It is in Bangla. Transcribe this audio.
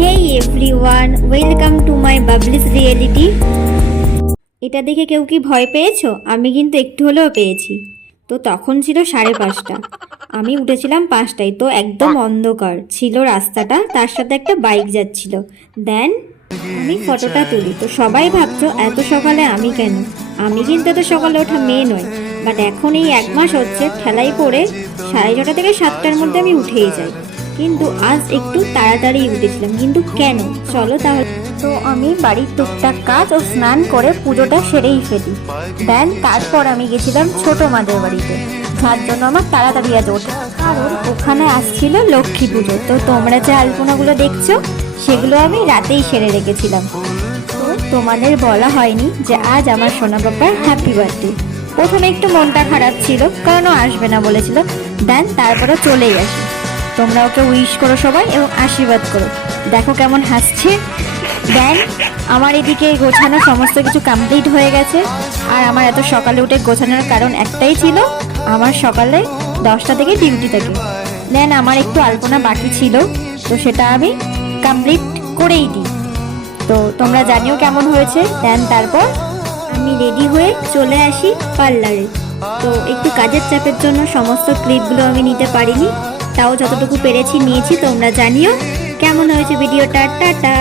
Hey everyone, welcome to my Bubli's reality. এটা দেখে কেউ কি ভয় পেয়েছো? আমি কিন্তু একটু হলেও পেয়েছি। তো তখন ছিল 5:30, আমি উঠেছিলাম 5টায়। তো একদম অন্ধকার ছিল রাস্তাটা, তার সাথে একটা বাইক যাচ্ছিল। দেন আমি ফটোটা তুলি। তো সবাই ভাবছো এত সকালে আমি কেন? আমি কিন্তু এত সকালে ওঠা মেয়ে নয়, বাট এখন এই 1 মাস হচ্ছে ঠেলাই পড়ে 6:30 থেকে 7টার মধ্যে আমি উঠেই যাই। কিন্তু আজ একটু তাড়াতাড়ি উঠেছিলাম, কিন্তু কেন? চলো তাহলে। তো আমি বাড়ির টুকটাক কাজ ও স্নান করে পুজোটা সেরেই ফেলি। দেন তারপর আমি গেছিলাম ছোট মাদের বাড়িতে, যার জন্য আমার তাড়াতাড়ি আজ ওঠে, কারণ ওখানে আসছিল লক্ষ্মী পুজো। তো তোমরা যে আলপনাগুলো দেখছো সেগুলো আমি রাতেই সেরে রেখেছিলাম। তো তোমাদের বলা হয়নি যে আজ আমার সোনা বাবার হ্যাপি বার্থডে। প্রথমে একটু মনটা খারাপ ছিল, কারণ ও আসবে না বলেছিল। দেন তারপরে চলেই আসি। তোমরা ওকে উইশ করো সবাই এবং আশীর্বাদ করো। দেখো কেমন হাসছে। দেন আমার এদিকে গোছানো সমস্ত কিছু কমপ্লিট হয়ে গেছে। আর আমার এত সকালে উঠে গোছানোর কারণ একটাই ছিল, আমার সকালে 10টা থেকে ডিউটি থাকে। দেন আমার একটু আলপনা বাকি ছিল, তো সেটা আমি কমপ্লিট করেই দিই। তো তোমরা জানিও কেমন হয়েছে। দেন তারপর আমি রেডি হয়ে চলে আসি পার্লারে। তো একটু কাজের চাপের জন্য সমস্ত ক্লিপগুলো আমি নিতে পারিনি, তাও যতটুকু পেরেছি নিয়েছি। তোমরা জানিও কেমন হয়েছে ভিডিওটা। টাটা।